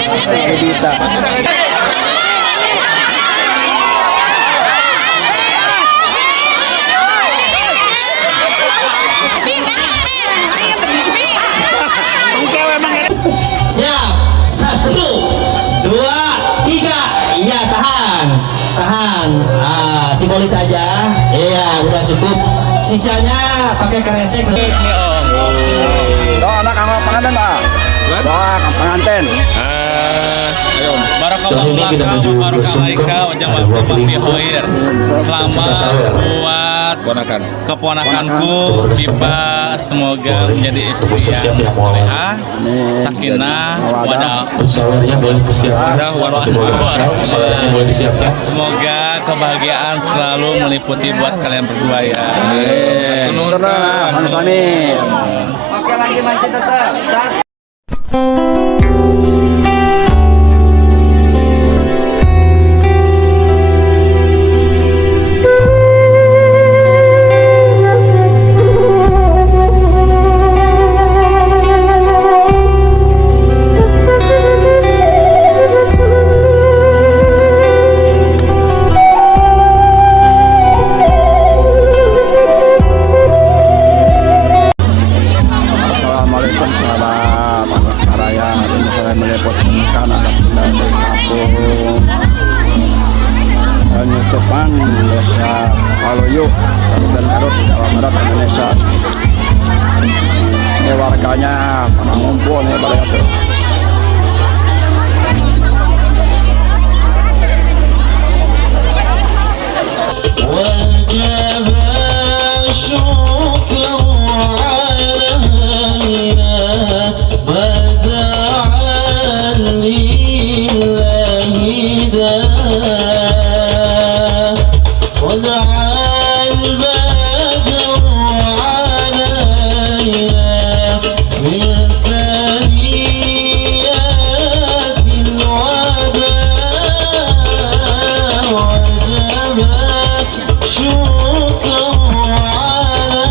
Edita. Siap, 1, 2, 3, iya tahan, simbolis aja, iya udah cukup, sisanya pakai kresek. Doa anak pengantin pak. Doa pengantin. Ayo. Setelah ini kita menuju bersungkem ada wakili Selamat buat keponakanku Dipa, semoga menjadi istri yang salehah, sakinah, sawernya boleh persiapkan, sawernya boleh disiapkan. semoga kebahagiaan selalu meliputi buat kalian berdua ya. Tenang, Hansani. Oke lagi masih tetap. Assalamualaikum sahabat Pasca Raya. Ini saya meliput anak dari kampung Nyusupan, Desa Waluyu, Kabupaten Garut, Jawa Barat, Indonesia. Ini warganya pada ngumpul nih pada itu.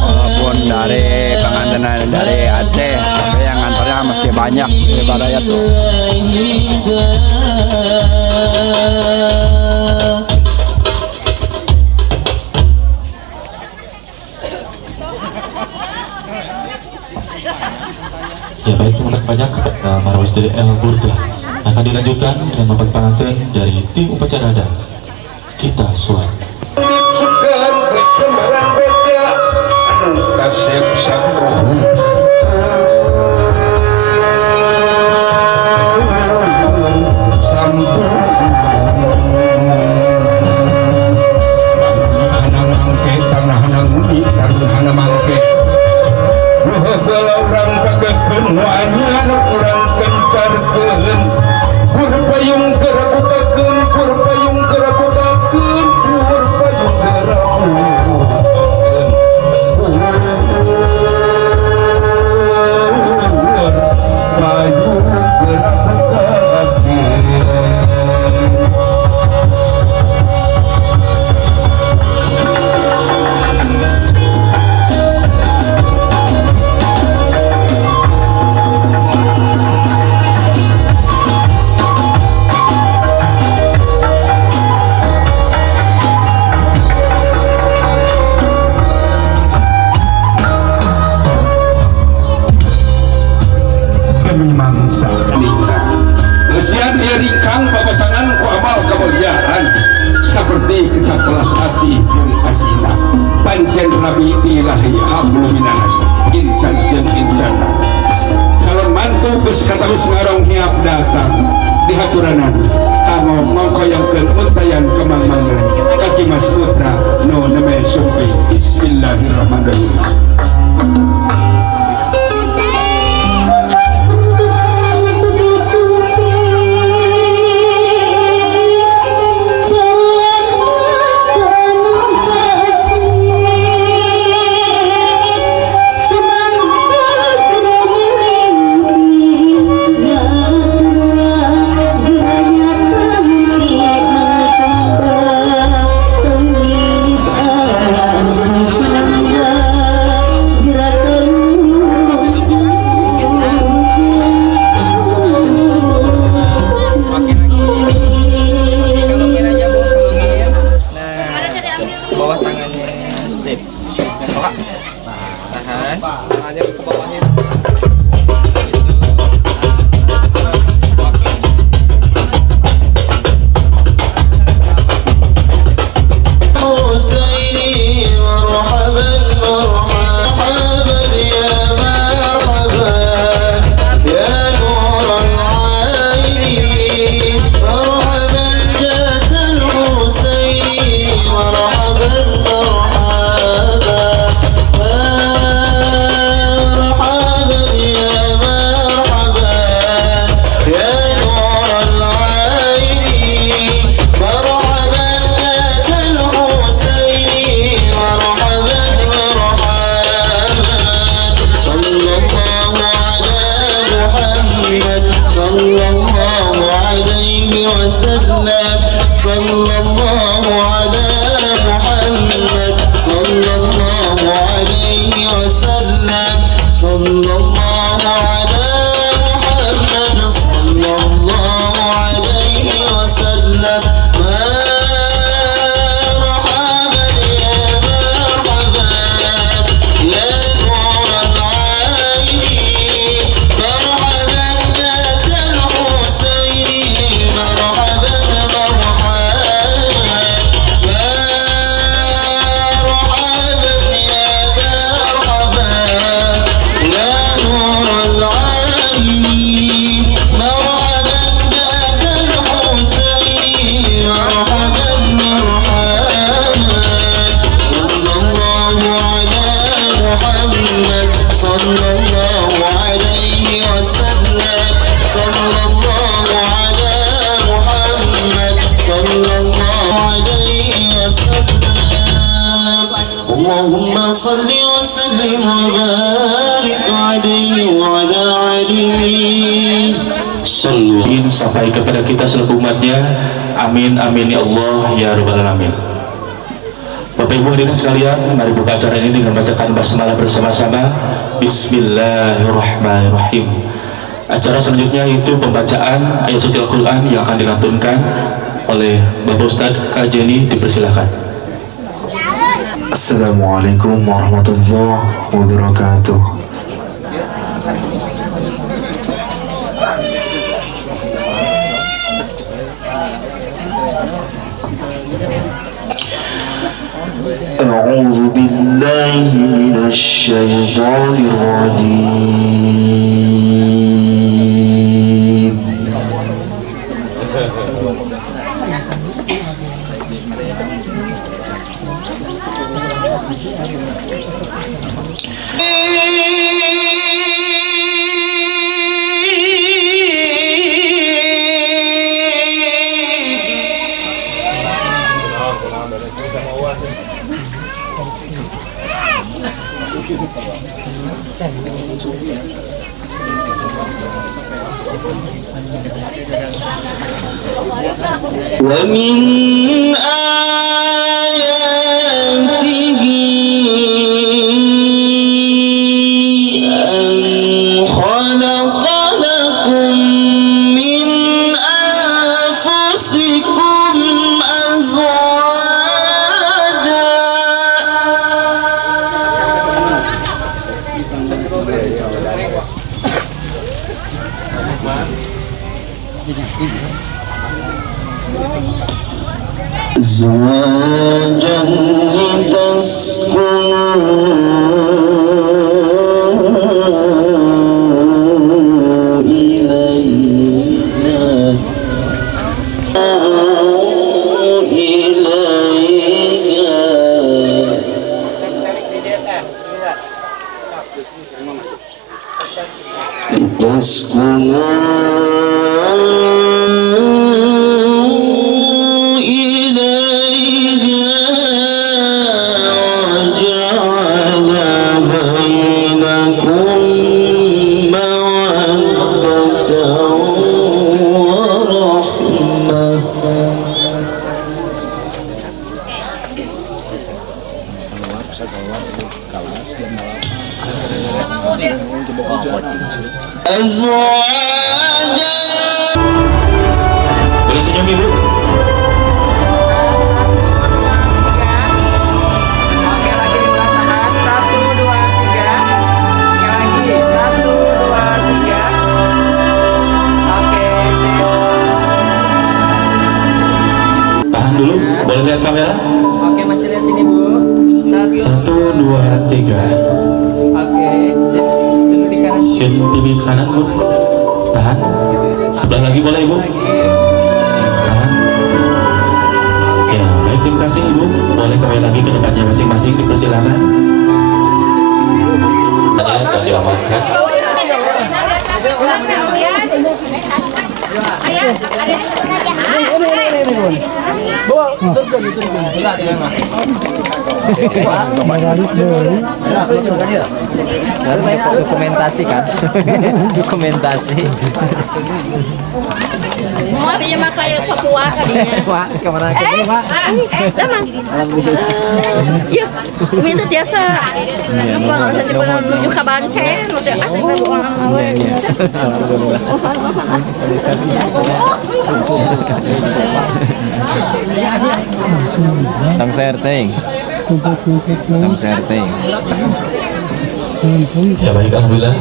Walaupun dari pengantin dari Aceh, tapi yang antarnya masih banyak di Baraya tuh. Ya baik, terima kasih banyak kepada para wasdiri El Burda. Akan dilanjutkan dengan membuat pengantin dari tim upacara adat. Kita suara. Kasih satu orang kencarkeun purpayung kerabukakeun purpayung kerabukakeun purpayung kerabukakeun purpayung seperti kecapelas asih jeung asina pancen rabi ilahi hablum minanas insan jeung insana calon mantu geus katawis ngarong hiap datang dihaturanan kanggo mangkoyongkeun untayan kemang mangga kaki Mas Putra no neme sumpi. Bismillahirrahmanirrahim. اللهم صل وسلم وبارك عليه وعلى عليه. Sampai kepada kita selaku umatnya. Amin amin ya Allah ya rabbal alamin. Bapak Ibu hadirin sekalian, mari buka acara ini dengan bacakan basmalah bersama-sama. Bismillahirrahmanirrahim. Acara selanjutnya itu pembacaan ayat suci Al-Quran yang akan dilantunkan oleh Bapak Ustadz Kajeni, dipersilakan. Assalamualaikum warahmatullahi wabarakatuh. أعوذ بالله من الشيطان الرجيم. ومن آياته أن خلق لكم من أنفسكم أزواجا أزواجا لتسكنوا إليها وجعل بينكم مودة ورحمة. أزواجا. Boleh senyum Ibu? Oke, lagi diulang tangan. 1, 2, 3. Sekali lagi. 1, 2, 3. Oke, sip. Tahan dulu, boleh lihat kamera? Oke, masih lihat sini, Bu. 1. 1, 2, 3. Oke, sip. Sini di kanan. Shin pipi kanan Bu. Tahan. Sebelah lagi boleh Ibu? Tahan. Ya, baik, terima kasih Ibu. Boleh kembali lagi ke tempatnya masing-masing, dipersilakan. Tanya dan diamankan. Dokumentasi kan? Dokumentasi. Mau dia makai Papua kadinya. Pak, kemana ke Pak? Damang. Iya, umi itu biasa. Kalau saya coba menuju ke Bancen, udah asik dari orang lain. Tang serting. Tang serting. Ya baik, alhamdulillah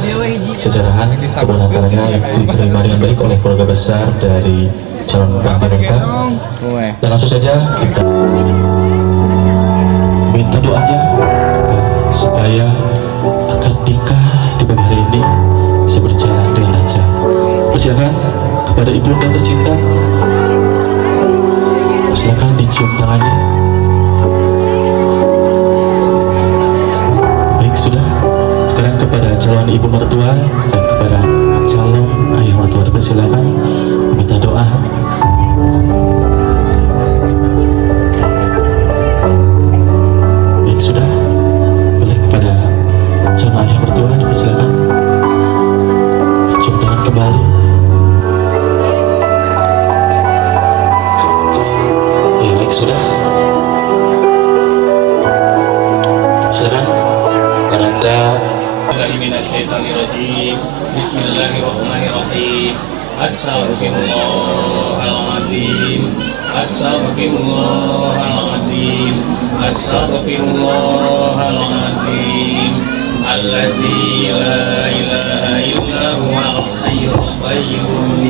sejarahan keberangkatannya diterima dengan baik oleh keluarga besar dari calon pengantin wanita. Dan langsung saja kita minta doanya supaya akad nikah di pagi hari ini bisa berjalan dengan lancar. Persilakan kepada ibunda tercinta, silakan dicium tangannya. Baik, sudah. Sekarang kepada calon ibu mertua dan kepada calon ayah mertua, dipersilakan meminta doa. Baik, sudah. Bismillahirrahmanirrahim. Astaghfirullahaladzim. Astaghfirullahaladzim. Astaghfirullahaladzim. Alladzi la ilaha illa huwal hayyul qayyum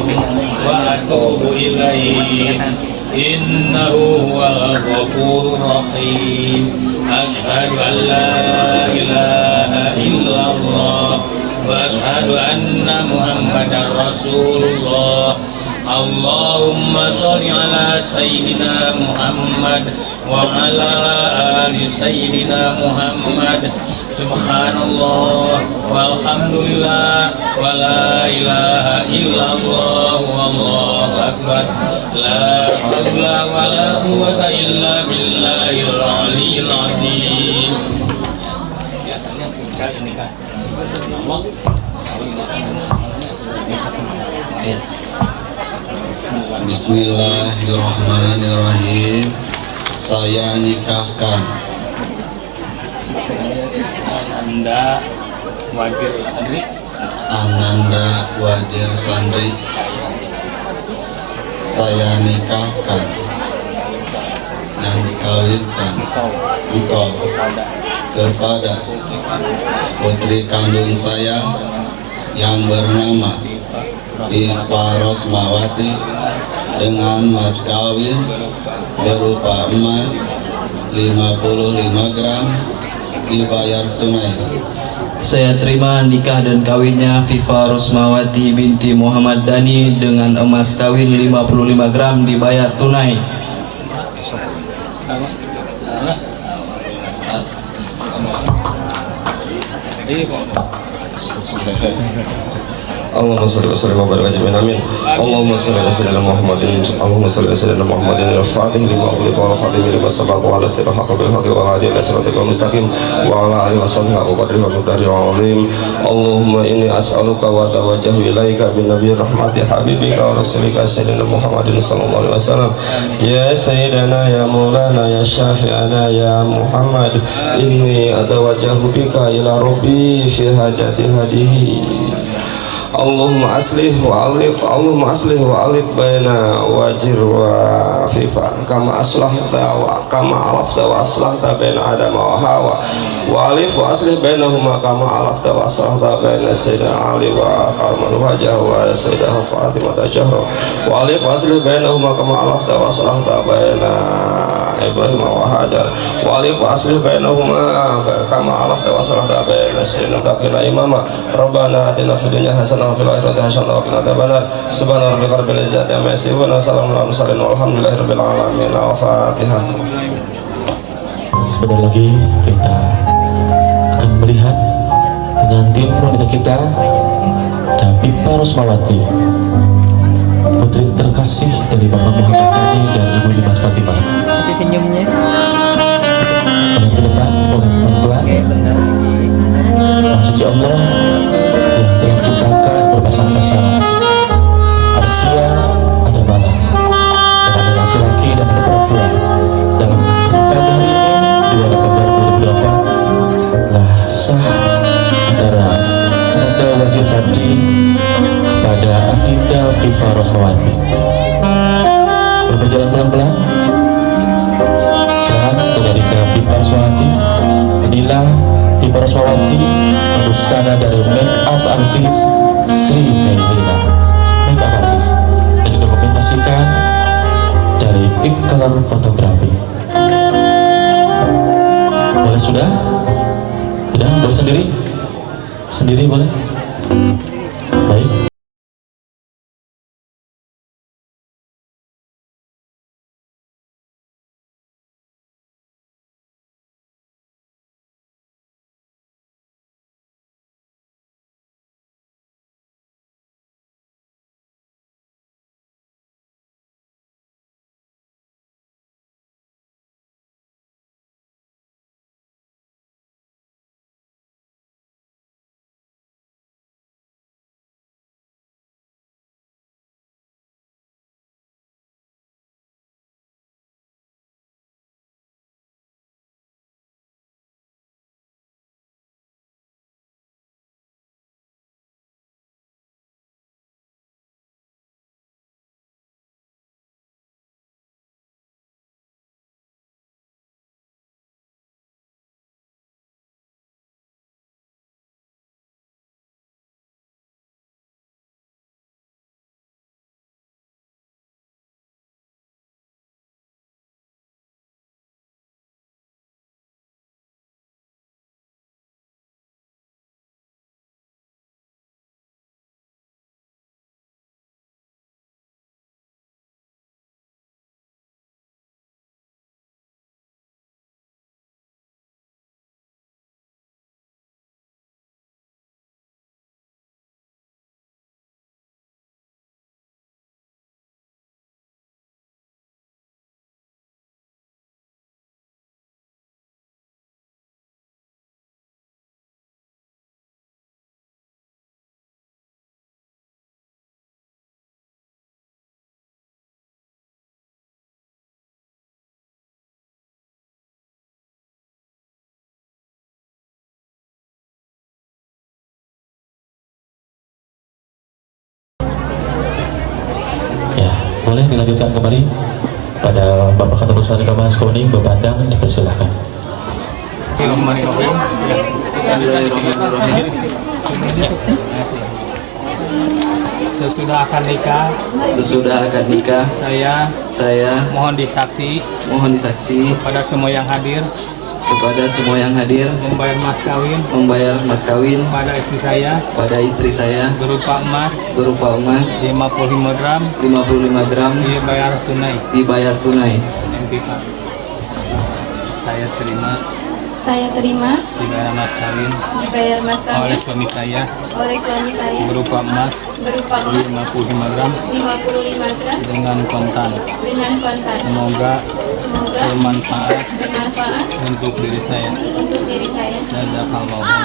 wa atubu ilaihi. Innahu huwal ghafurur rahim. Asyhadu an la ilaha illallah wa asyhadu anna Muhammadar Rasulullah. Allahumma sholli ala sayyidina Muhammad wa ala ali sayyidina Muhammad. Subhanallah walhamdulillah wa la ilaha illallah wallahu akbar. La haula wa la quwwata illa billahil aliyyil azim. Bismillahirrahmanirrahim. Saya nikahkan Ananda Wajir Sandri. Ananda Wajir Sandri. Saya nikahkan dan kawinkan engkau kepada putri kandung saya yang bernama Dipa Rosmawati dengan mas kawin berupa emas 55 gram dibayar tunai. Saya terima nikah dan kawinnya Viva Rosmawati binti Muhammad Dani dengan emas kawin 55 gram dibayar tunai. Allahumma salli wa sallim wa barik ajmain amin. Allahumma salli ala sayyidina Muhammadin. Allahumma salli ala sayyidina Muhammadin al-Fatih lima ughliqa wal khatim lima sabaqa wa ala sirri haqqi bil haqqi wa hadi ila siratal mustaqim wa ala alihi wa sahbihi wa qadri wa miqdari wa azim. Allahumma inni as'aluka wa tawajjahu ilaika bin nabiyyi rahmati habibika wa rasulika sayyidina Muhammadin sallallahu alaihi wasallam. Ya sayyidana ya maulana ya syafi'ana ya Muhammad, inni atawajjahu bika ila rabbi fi hajati hadihi. Allahumma aslih wa alif baina Wajir wa Fifa kama aslahta wa kama alafta wa aslahta baina Adam wa Hawa wa alif wa aslih bainahuma kama alafta wa aslahta baina Sayyidina Ali wa Karman Wajah wa Sayyidah Fatimah Jahra wa alif wa aslih bainahuma kama alafta wa aslahta baina Ibrahim wa Hajar wa alif wa aslih bainahuma kama alafta wa aslahta baina Sayyidina Taqina Imama. Rabbana atina fid dunya hasanah wa fil akhirati hasanah wa qina adzabannar. Subhana rabbika rabbil izzati amma yasifun wa salamun alal mursalin walhamdulillahi rabbil alamin. Al-Fatihah. Sebentar lagi kita akan melihat pengantin wanita kita dan Dipa Rosmawati, putri terkasih dari Bapak Muhammad Dani dan Ibu Dimas Fatimah. Masih senyumnya. Pada ke depan boleh pelan-pelan. Maha suci Allah yang telah menciptakan berpasang pasangan. Ada siang, ada malam, dan ada laki-laki dan ada perempuan. Dalam pagi hari ini 2 November 2024 telah sah antara Ananda Wajir Sandri kepada Adinda Dipa Rosmawati. Berjalan pelan-pelan. Silakan untuk Adinda Dipa Rosmawati. Inilah Dipa Rosmawati, busana dari make up artist Sri Melina, make up artist, dan didokumentasikan dari Pink Color Fotografi. Boleh sudah? Sudah? Boleh sendiri? Sendiri boleh? Baik. dilanjutkan kembali pada Bapak Ketua Nikah Mas Koni Bepandang, dipersilahkan. Bismillahirrahmanirrahim. Sesudah akad nikah, saya mohon disaksi kepada semua yang hadir membayar mas kawin pada istri saya berupa emas 55 gram dibayar tunai. Saya terima dibayar mas kawin oleh suami saya berupa emas 55 gram dengan kontan. Semoga bermanfaat untuk diri saya.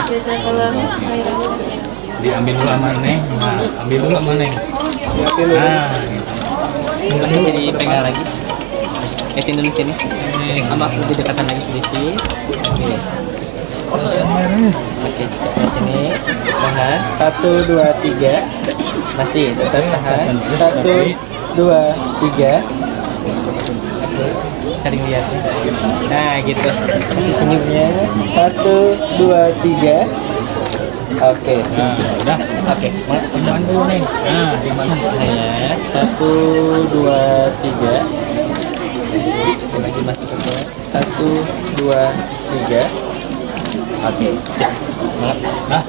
Jazakallahu khairan. Diambil dulu sama Neng. Nah, ambil dulu sama Neng. Nah, ini dipegang lagi. Ketin dulu sini. Sama lebih dekatan lagi sedikit. Oke, di sini. Tahan. 1, 2, 3. Masih tetap tahan. 1, 2, 3. Sering lihat. Nah, gitu. Senyumnya. 1, 2, 3. Oke. Nah, udah. Oke. Semuanya dulu nih. Nah, gimana? Ya. 1, 2, 3. Lagi masuk ke bawah. 1, 2, 3. Oke. Siap. Nah.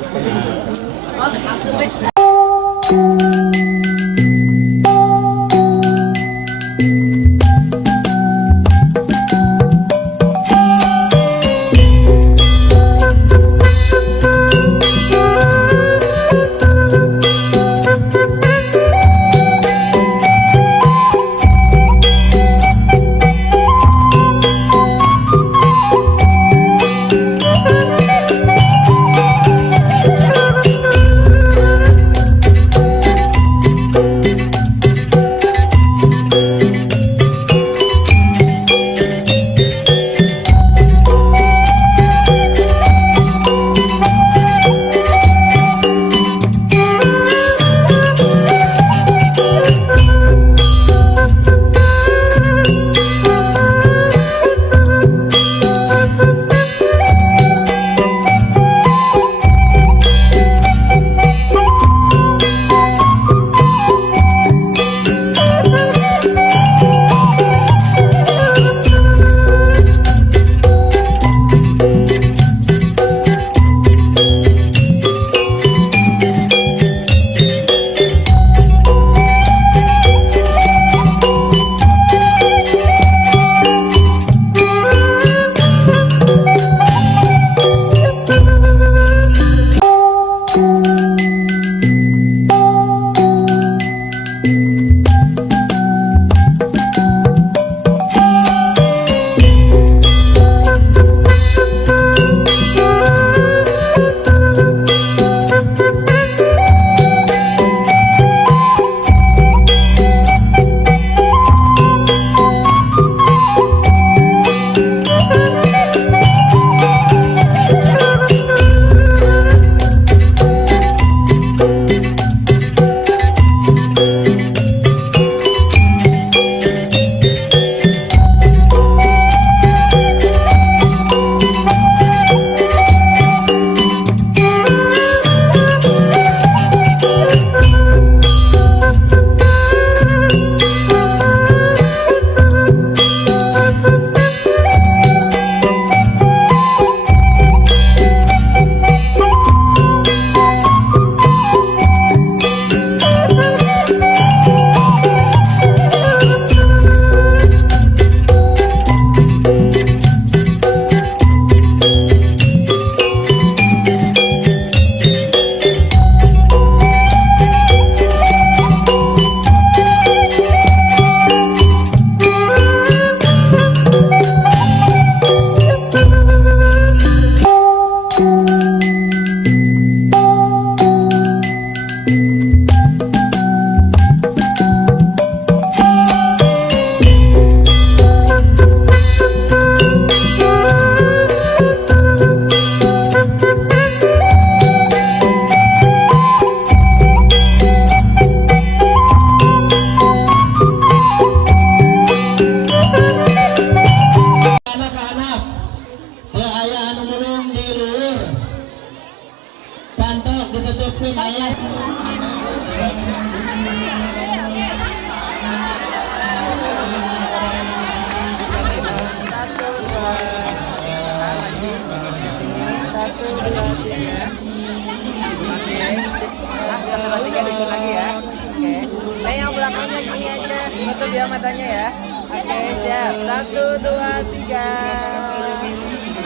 yang ini aja. Tutup ya matanya ya. Oke, siap. 1, 2, 3.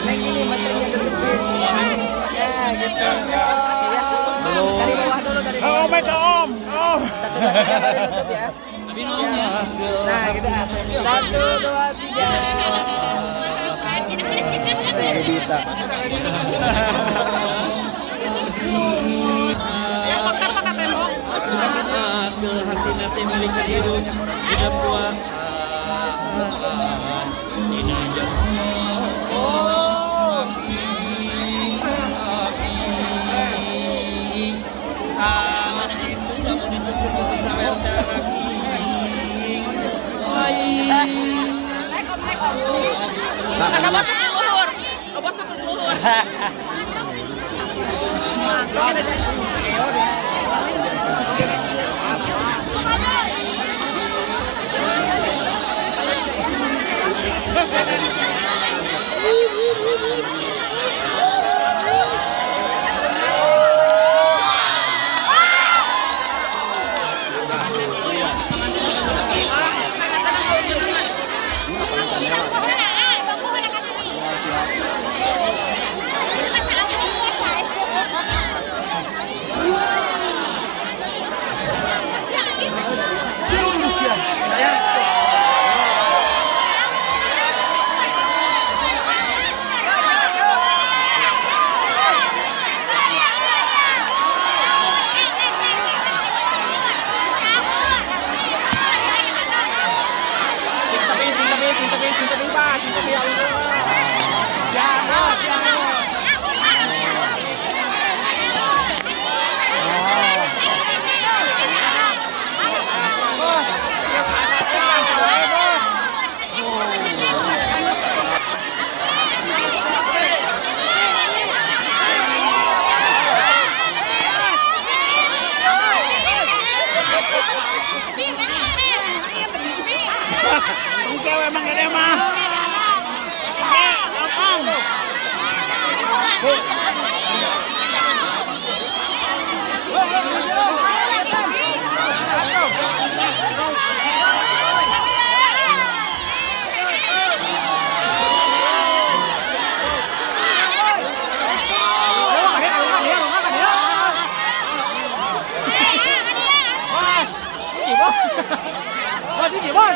Yang ini matanya tutupin. Ya, gitu. Ya. Dari bawah dulu, dari bawah. Om itu Om. 1, 2, 3 baru tutup ya. Nah, gitu. 1, 2, 3. Yang bakar pakai tembok. Ke hati nate milik hidup hidup tua. Ada bos ke luhur. Bos ke luhur. Bos, ini bos.